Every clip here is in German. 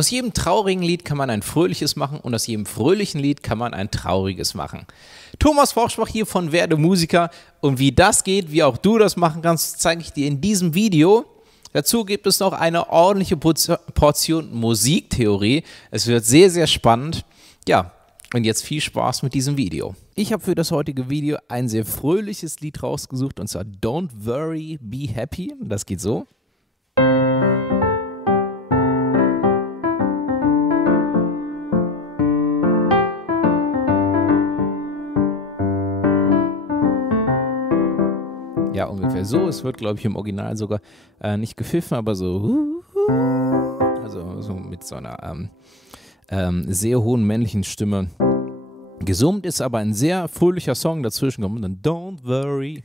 Aus jedem traurigen Lied kann man ein fröhliches machen und aus jedem fröhlichen Lied kann man ein trauriges machen. Thomas Forschbach hier von Werde Musiker und wie das geht, wie auch du das machen kannst, zeige ich dir in diesem Video. Dazu gibt es noch eine ordentliche Portion Musiktheorie. Es wird sehr, sehr spannend. Ja, und jetzt viel Spaß mit diesem Video. Ich habe für das heutige Video ein sehr fröhliches Lied rausgesucht und zwar Don't Worry, Be Happy. Das geht so. Ja, ungefähr so. Es wird, glaube ich, im Original sogar nicht gepfiffen, aber so. Also so mit so einer sehr hohen männlichen Stimme. Gesummt ist aber ein sehr fröhlicher Song. Dazwischen kommt dann Don't worry,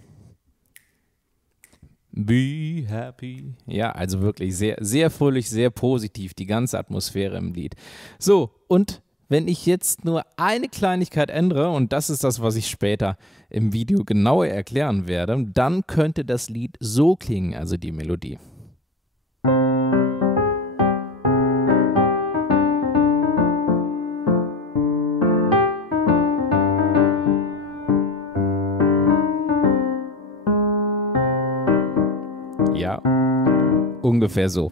be happy. Ja, also wirklich sehr, sehr fröhlich, sehr positiv, die ganze Atmosphäre im Lied. So, und wenn ich jetzt nur eine Kleinigkeit ändere, und das ist das, was ich später im Video genauer erklären werde, dann könnte das Lied so klingen, also die Melodie. Ja, ungefähr so.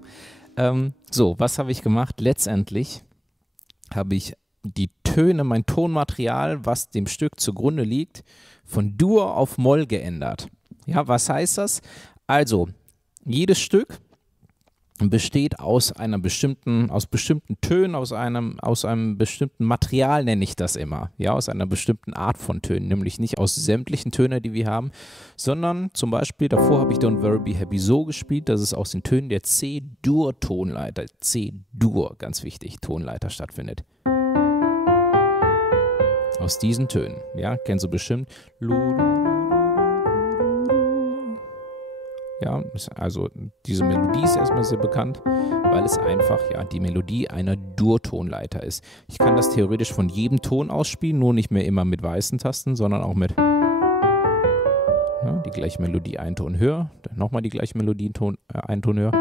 So, was habe ich gemacht? Letztendlich habe ich die Töne, mein Tonmaterial, was dem Stück zugrunde liegt, von Dur auf Moll geändert. Ja, was heißt das? Also, jedes Stück besteht aus bestimmten Tönen, aus einem bestimmten Material, nenne ich das immer, ja, aus einer bestimmten Art von Tönen, nämlich nicht aus sämtlichen Tönen, die wir haben, sondern zum Beispiel, davor habe ich Don't Worry, Be Happy so gespielt, dass es aus den Tönen der C-Dur-Tonleiter, C-Dur, ganz wichtig, Tonleiter stattfindet. Aus diesen Tönen, ja, kennst du bestimmt. Ja, also diese Melodie ist erstmal sehr bekannt, weil es einfach ja die Melodie einer Dur-Tonleiter ist. Ich kann das theoretisch von jedem Ton ausspielen, nur nicht mehr immer mit weißen Tasten, sondern auch mit die gleiche Melodie einen Ton höher, dann nochmal die gleiche Melodie einen Ton höher.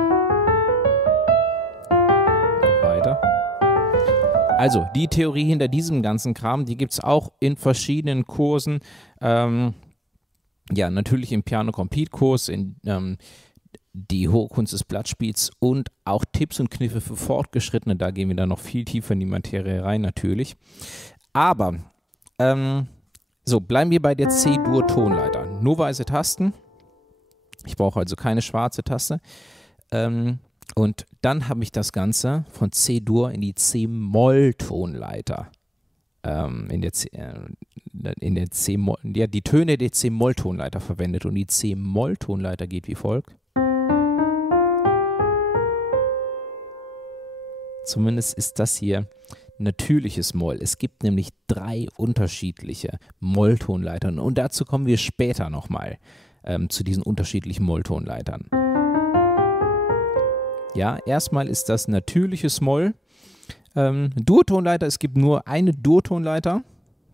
Noch weiter. Also die Theorie hinter diesem ganzen Kram, die gibt es auch in verschiedenen Kursen. Ja, natürlich im Piano-Complete-Kurs, in die hohe Kunst des Blattspiels und auch Tipps und Kniffe für Fortgeschrittene. Da gehen wir dann noch viel tiefer in die Materie rein, natürlich. Aber, so, bleiben wir bei der C-Dur-Tonleiter. Nur weiße Tasten. Ich brauche also keine schwarze Taste. Und dann habe ich das Ganze von C-Dur in die C-Moll-Tonleiter. Die Töne der C-Moll-Tonleiter verwendet und die C-Moll-Tonleiter geht wie folgt. Zumindest ist das hier natürliches Moll. Es gibt nämlich 3 unterschiedliche Molltonleitern und dazu kommen wir später nochmal zu diesen unterschiedlichen Molltonleitern. Ja, erstmal ist das natürliches Moll. Dur-Tonleiter, es gibt nur eine Dur-Tonleiter,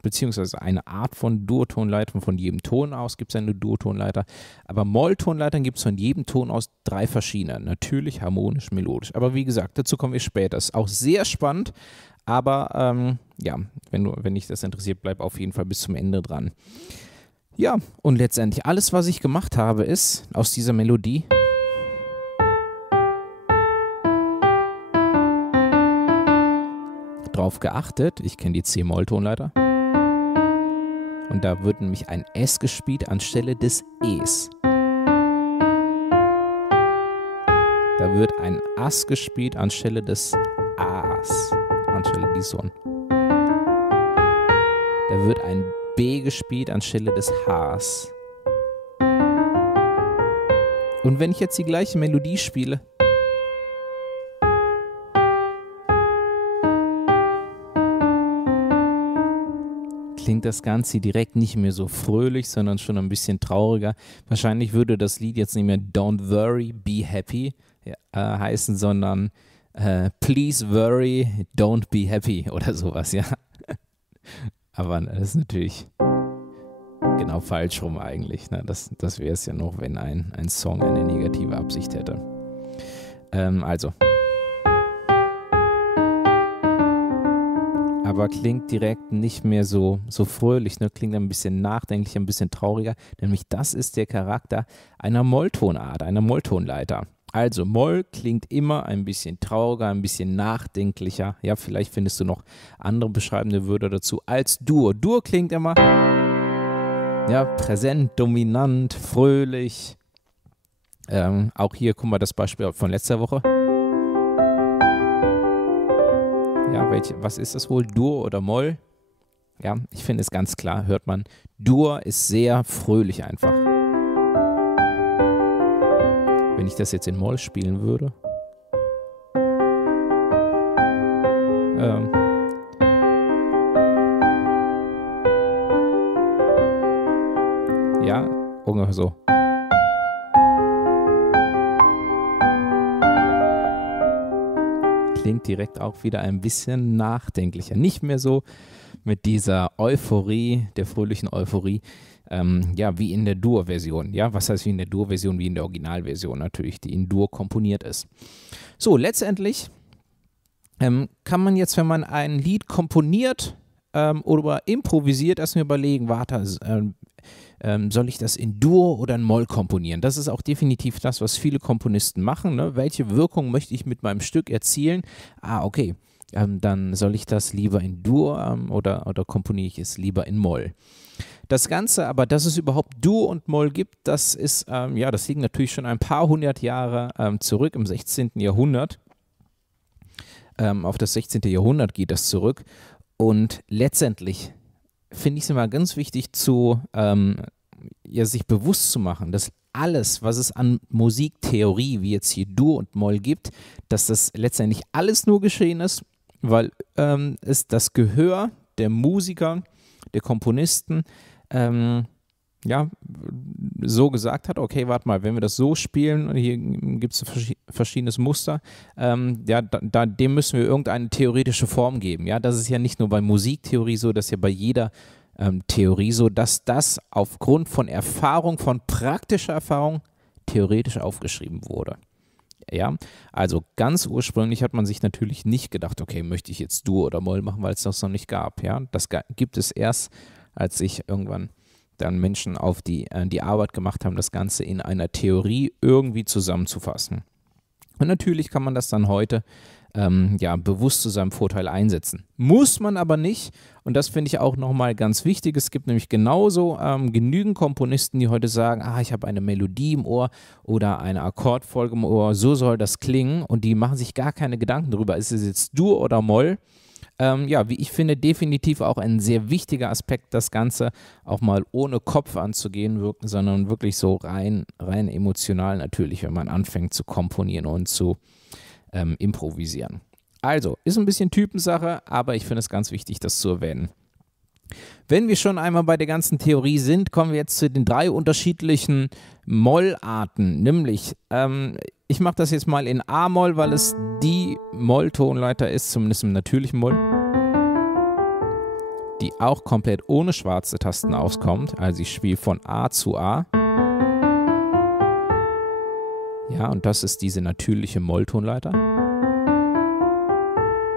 beziehungsweise eine Art von Dur-Tonleitern, von jedem Ton aus gibt es eine Dur-Tonleiter, aber Moll-Tonleitern gibt es von jedem Ton aus 3 verschiedene, natürlich, harmonisch, melodisch, aber wie gesagt, dazu kommen wir später, ist auch sehr spannend, aber ja, wenn dich das interessiert, bleib auf jeden Fall bis zum Ende dran. Ja, und letztendlich alles, was ich gemacht habe, ist aus dieser Melodie drauf geachtet, ich kenne die C-Moll-Tonleiter und da wird nämlich ein S gespielt anstelle des Es. Da wird ein As gespielt anstelle des As, anstelle des Son. Da wird ein B gespielt anstelle des Hs. Und wenn ich jetzt die gleiche Melodie spiele, klingt das Ganze direkt nicht mehr so fröhlich, sondern schon ein bisschen trauriger. Wahrscheinlich würde das Lied jetzt nicht mehr Don't Worry, Be Happy heißen, sondern Please Worry, Don't Be Happy oder sowas, ja. Aber das ist natürlich genau falsch rum eigentlich. Ne? Das wäre es ja noch, wenn ein Song eine negative Absicht hätte. Also. aber klingt direkt nicht mehr so fröhlich, ne? Klingt ein bisschen nachdenklich, ein bisschen trauriger, nämlich das ist der Charakter einer Molltonart, einer Molltonleiter. Also Moll klingt immer ein bisschen trauriger, ein bisschen nachdenklicher. Ja, vielleicht findest du noch andere beschreibende Wörter dazu als Dur. Dur klingt immer ja, präsent, dominant, fröhlich. Auch hier, guck mal, das Beispiel von letzter Woche. Ja, was ist das wohl? Dur oder Moll? Ja, ich finde es ganz klar, hört man. Dur ist sehr fröhlich einfach. Wenn ich das jetzt in Moll spielen würde. Ja, ungefähr so. Klingt direkt auch wieder ein bisschen nachdenklicher. Nicht mehr so mit dieser Euphorie, der fröhlichen Euphorie, ja, wie in der Dur-Version. Ja, was heißt wie in der Dur-Version? Wie in der Originalversion natürlich, die in Dur komponiert ist. So, letztendlich kann man jetzt, wenn man ein Lied komponiert oder improvisiert, erstmal überlegen, warte, soll ich das in Dur oder in Moll komponieren? Das ist auch definitiv das, was viele Komponisten machen. Ne? Welche Wirkung möchte ich mit meinem Stück erzielen? Okay, dann soll ich das lieber in Dur oder komponiere ich es lieber in Moll. Das Ganze aber, dass es überhaupt Dur und Moll gibt, das ist, ja, das liegt natürlich schon ein paar hundert Jahre zurück, im 16. Jahrhundert. Auf das 16. Jahrhundert geht das zurück. Und letztendlich finde ich es immer ganz wichtig, ja, sich bewusst zu machen, dass alles, was es an Musiktheorie, wie jetzt hier Dur und Moll gibt, dass das letztendlich alles nur geschehen ist, weil es das Gehör der Musiker, der Komponisten, ja, so gesagt hat, okay, warte mal, wenn wir das so spielen, hier gibt es ein verschiedenes Muster, ja, dem müssen wir irgendeine theoretische Form geben. Ja, das ist ja nicht nur bei Musiktheorie so, das ist ja bei jeder Theorie so, dass das aufgrund von Erfahrung, von praktischer Erfahrung theoretisch aufgeschrieben wurde. Ja, also ganz ursprünglich hat man sich natürlich nicht gedacht, okay, möchte ich jetzt Dur oder Moll machen, weil es das noch nicht gab. Ja, das gibt es erst, als sich irgendwann dann Menschen auf die Arbeit gemacht haben, das Ganze in einer Theorie irgendwie zusammenzufassen. Und natürlich kann man das dann heute ja, bewusst zu seinem Vorteil einsetzen. Muss man aber nicht, und das finde ich auch nochmal ganz wichtig, es gibt nämlich genauso genügend Komponisten, die heute sagen, ich habe eine Melodie im Ohr oder eine Akkordfolge im Ohr, so soll das klingen, und die machen sich gar keine Gedanken darüber, ist es jetzt Dur oder Moll? Ja, wie ich finde, definitiv auch ein sehr wichtiger Aspekt, das Ganze auch mal ohne Kopf anzugehen, sondern wirklich so rein emotional natürlich, wenn man anfängt zu komponieren und zu improvisieren. Also, ist ein bisschen Typensache, aber ich finde es ganz wichtig, das zu erwähnen. Wenn wir schon einmal bei der ganzen Theorie sind, kommen wir jetzt zu den 3 unterschiedlichen Mollarten, nämlich ich mache das jetzt mal in A-Moll, weil es die Molltonleiter ist, zumindest im natürlichen Moll, die auch komplett ohne schwarze Tasten auskommt. Also ich spiele von A zu A. Ja, und das ist diese natürliche Molltonleiter.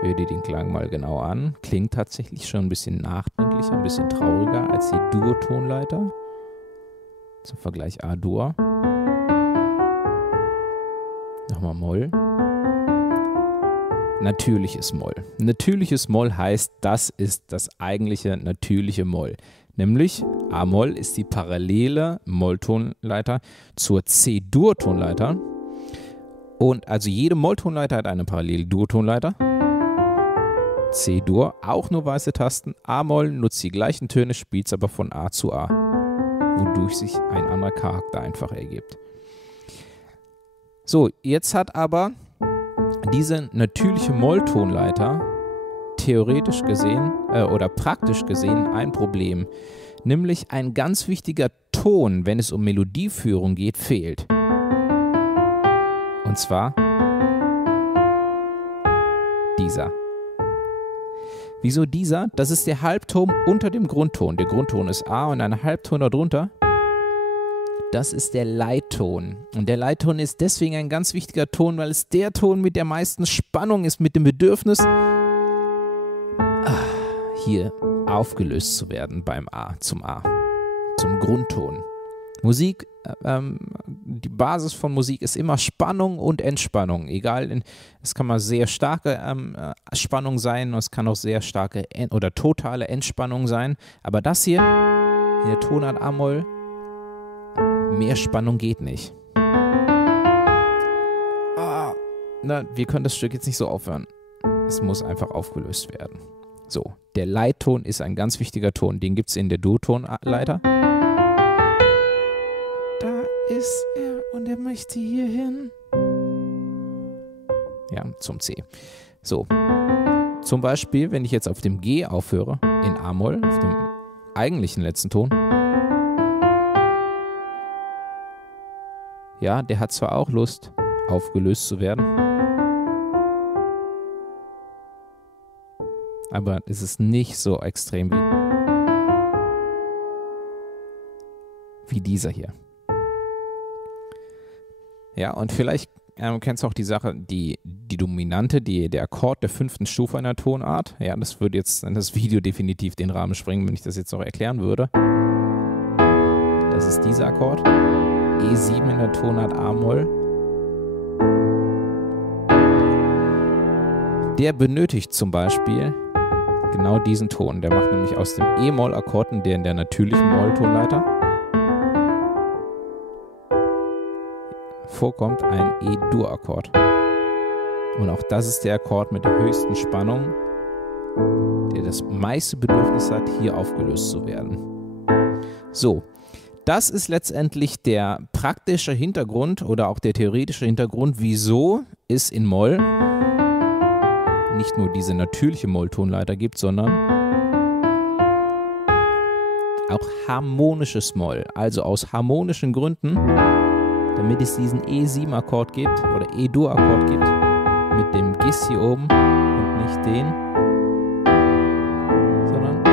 Hör dir den Klang mal genau an. Klingt tatsächlich schon ein bisschen nachdenklicher, ein bisschen trauriger als die Dur-Tonleiter. Zum Vergleich A-Dur. Nochmal Moll. Natürliches Moll. Natürliches Moll heißt, das ist das eigentliche natürliche Moll. Nämlich A-Moll ist die parallele Molltonleiter zur C-Dur-Tonleiter. Und also jede Molltonleiter hat eine parallele Dur-Tonleiter. C-Dur, auch nur weiße Tasten. A-Moll nutzt die gleichen Töne, spielt es aber von A zu A, wodurch sich ein anderer Charakter einfach ergibt. So, jetzt hat aber diese natürliche Molltonleiter theoretisch gesehen oder praktisch gesehen ein Problem. Nämlich ein ganz wichtiger Ton, wenn es um Melodieführung geht, fehlt. Und zwar dieser. Wieso dieser? Das ist der Halbton unter dem Grundton. Der Grundton ist A und ein Halbton darunter. Das ist der Leitton. Und der Leitton ist deswegen ein ganz wichtiger Ton, weil es der Ton mit der meisten Spannung ist, mit dem Bedürfnis, hier aufgelöst zu werden beim A, zum Grundton. Musik, die Basis von Musik ist immer Spannung und Entspannung. Egal, es kann mal sehr starke Spannung sein, es kann auch sehr starke oder totale Entspannung sein. Aber das hier, in der Tonart A-Moll, mehr Spannung geht nicht. Wir können das Stück jetzt nicht so aufhören. Es muss einfach aufgelöst werden. So, der Leitton ist ein ganz wichtiger Ton. Den gibt es in der Dur-Tonleiter. Da ist er und er möchte hier hin. Ja, zum C. So, zum Beispiel, wenn ich jetzt auf dem G aufhöre, in A-Moll, auf dem eigentlichen letzten Ton. Ja, der hat zwar auch Lust, aufgelöst zu werden, aber es ist nicht so extrem wie dieser hier. Ja, und vielleicht kennst du auch die Sache, die Dominante, der Akkord der 5. Stufe einer Tonart. Ja, das würde jetzt in das Video definitiv den Rahmen sprengen, wenn ich das jetzt noch erklären würde. Das ist dieser Akkord. E7 in der Tonart A-Moll. Der benötigt zum Beispiel genau diesen Ton. Der macht nämlich aus dem E-Moll-Akkord, der in der natürlichen Molltonleiter vorkommt, ein E-Dur-Akkord. Und auch das ist der Akkord mit der höchsten Spannung, der das meiste Bedürfnis hat, hier aufgelöst zu werden. So, das ist letztendlich der praktische Hintergrund oder auch der theoretische Hintergrund, wieso es in Moll nicht nur diese natürliche Molltonleiter gibt, sondern auch harmonisches Moll. Also aus harmonischen Gründen, damit es diesen E7-Akkord gibt oder E-Dur-Akkord gibt, mit dem Gis hier oben und nicht den, sondern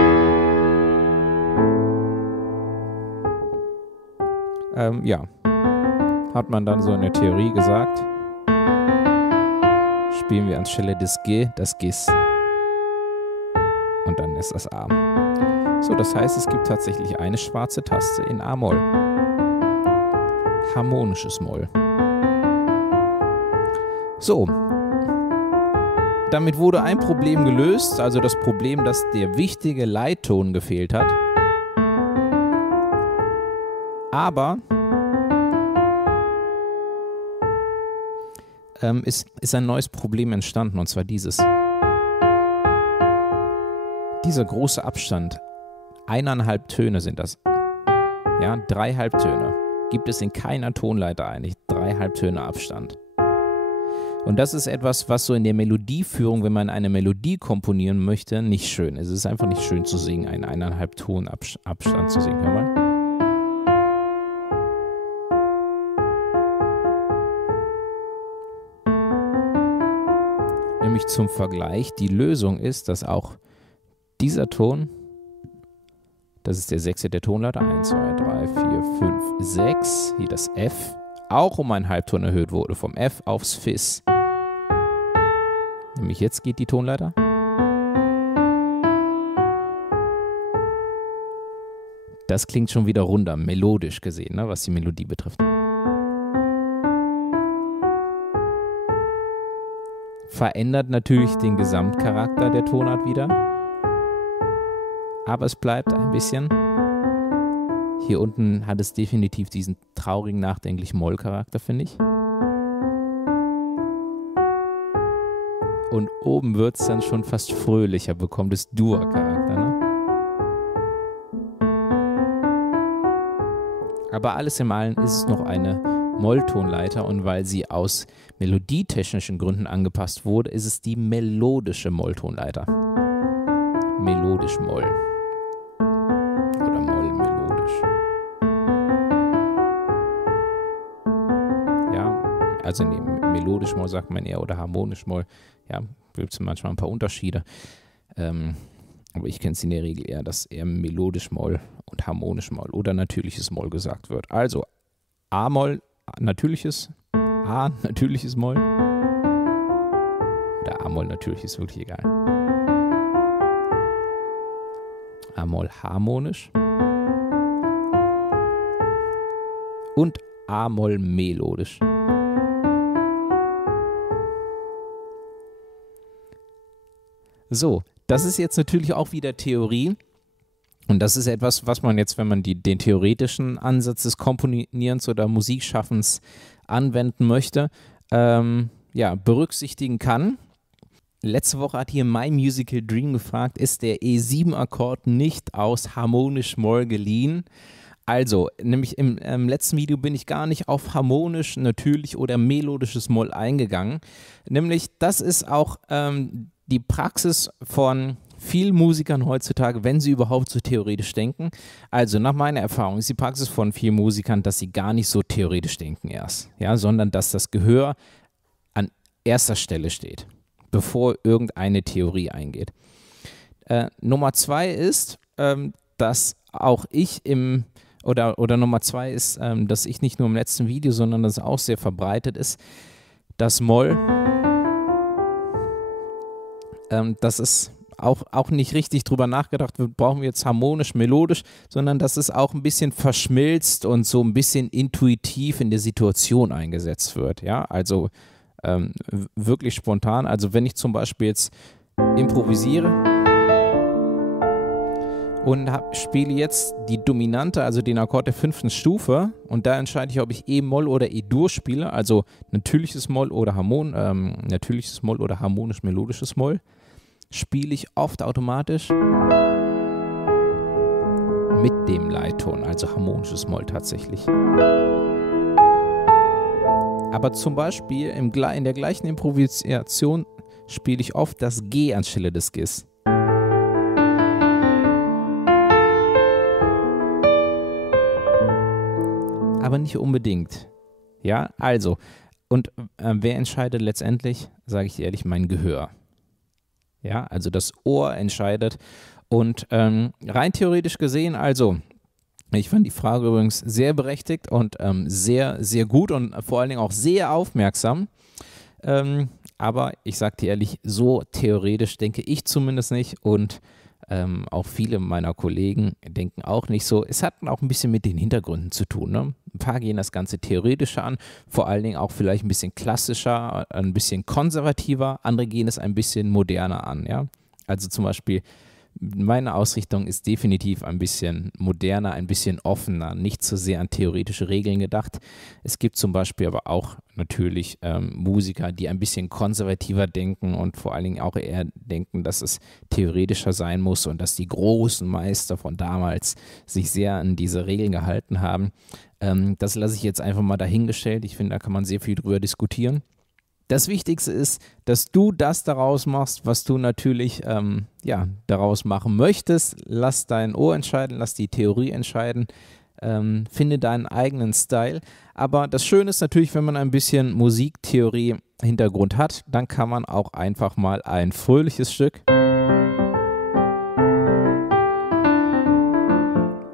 ja, hat man dann so in der Theorie gesagt, spielen wir anstelle des G das Gis und dann ist das A. So, das heißt, es gibt tatsächlich eine schwarze Taste in A-Moll. Harmonisches Moll. So, damit wurde ein Problem gelöst, also das Problem, dass der wichtige Leitton gefehlt hat. Aber ist ein neues Problem entstanden, und zwar dieses. Dieser große Abstand, 1,5 Töne sind das. Ja, 3 Halbtöne. Gibt es in keiner Tonleiter eigentlich 3 Halbtöne Abstand. Und das ist etwas, was so in der Melodieführung, wenn man eine Melodie komponieren möchte, nicht schön ist. Es ist einfach nicht schön zu singen, einen 1,5 Ton Abstand zu singen. Hör mal. Nämlich zum Vergleich, die Lösung ist, dass auch dieser Ton, das ist der 6. der Tonleiter, 1, 2, 3, 4, 5, 6, hier das F, auch um einen Halbton erhöht wurde, vom F aufs Fis. Nämlich jetzt geht die Tonleiter. Das klingt schon wieder runder, melodisch gesehen, ne, was die Melodie betrifft. Verändert natürlich den Gesamtcharakter der Tonart wieder. Aber es bleibt ein bisschen. Hier unten hat es definitiv diesen traurigen, nachdenklichen Mollcharakter, finde ich. Und oben wird es dann schon fast fröhlicher, bekommt es Dur-Charakter. Ne? Aber alles in allem ist es noch eine Molltonleiter, und weil sie aus melodietechnischen Gründen angepasst wurde, ist es die melodische Molltonleiter. Melodisch Moll. Oder Moll melodisch. Ja, also nee, melodisch Moll sagt man eher, oder harmonisch Moll. Ja, gibt es manchmal ein paar Unterschiede. Aber ich kenne es in der Regel eher, dass eher melodisch Moll und harmonisch Moll oder natürliches Moll gesagt wird. Also A-Moll, natürliches, A, natürliches Moll. Oder A-Moll, natürlich, ist wirklich egal. A-Moll harmonisch und A-Moll melodisch. So, das ist jetzt natürlich auch wieder Theorie. Und das ist etwas, was man jetzt, wenn man den theoretischen Ansatz des Komponierens oder Musikschaffens anwenden möchte, berücksichtigen kann. Letzte Woche hat hier My Musical Dream gefragt, ist der E7-Akkord nicht aus harmonisch Moll geliehen? Also, nämlich im letzten Video bin ich gar nicht auf harmonisch, natürlich oder melodisches Moll eingegangen. Nämlich, das ist auch die Praxis von vielen Musikern heutzutage, wenn sie überhaupt so theoretisch denken. Also nach meiner Erfahrung ist die Praxis von vielen Musikern, dass sie gar nicht so theoretisch denken erst, ja, sondern dass das Gehör an erster Stelle steht, bevor irgendeine Theorie eingeht. Nummer 2 ist, dass auch ich Nummer 2 ist, dass ich nicht nur im letzten Video, sondern das auch sehr verbreitet ist, das Moll, das ist auch nicht richtig drüber nachgedacht wird, brauchen wir jetzt harmonisch, melodisch, sondern dass es auch ein bisschen verschmilzt und so ein bisschen intuitiv in der Situation eingesetzt wird. Ja, also wirklich spontan. Also wenn ich zum Beispiel jetzt improvisiere und spiele jetzt die Dominante, also den Akkord der 5. Stufe und da entscheide ich, ob ich E-Moll oder E-Dur spiele, also natürliches Moll oder harmonisch-melodisches Moll, spiele ich oft automatisch mit dem Leitton, also harmonisches Moll tatsächlich. Aber zum Beispiel in der gleichen Improvisation spiele ich oft das G anstelle des Gs. Aber nicht unbedingt. Ja, also, und wer entscheidet letztendlich, sage ich dir ehrlich, mein Gehör. Ja, also das Ohr entscheidet und rein theoretisch gesehen, also ich fand die Frage übrigens sehr berechtigt und sehr, sehr gut und vor allen Dingen auch sehr aufmerksam, aber ich sage dir ehrlich, so theoretisch denke ich zumindest nicht und auch viele meiner Kollegen denken auch nicht so. Es hat auch ein bisschen mit den Hintergründen zu tun. Ne? Ein paar gehen das Ganze theoretischer an, vor allen Dingen auch vielleicht ein bisschen klassischer, ein bisschen konservativer, andere gehen es ein bisschen moderner an. Ja? Also zum Beispiel, meine Ausrichtung ist definitiv ein bisschen moderner, ein bisschen offener, nicht so sehr an theoretische Regeln gedacht. Es gibt zum Beispiel aber auch natürlich Musiker, die ein bisschen konservativer denken und vor allen Dingen auch eher denken, dass es theoretischer sein muss und dass die großen Meister von damals sich sehr an diese Regeln gehalten haben. Das lasse ich jetzt einfach mal dahingestellt. Ich finde, da kann man sehr viel drüber diskutieren. Das Wichtigste ist, dass du das daraus machst, was du natürlich daraus machen möchtest. Lass dein Ohr entscheiden, lass die Theorie entscheiden. Finde deinen eigenen Style. Aber das Schöne ist natürlich, wenn man ein bisschen Musiktheorie-Hintergrund hat, dann kann man auch einfach mal ein fröhliches Stück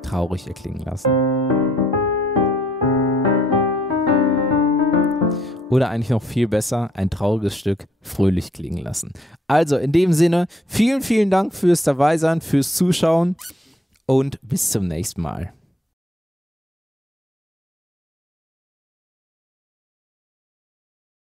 traurig erklingen lassen. Oder eigentlich noch viel besser, ein trauriges Stück fröhlich klingen lassen. Also in dem Sinne, vielen, vielen Dank fürs Dabeisein, fürs Zuschauen und bis zum nächsten Mal.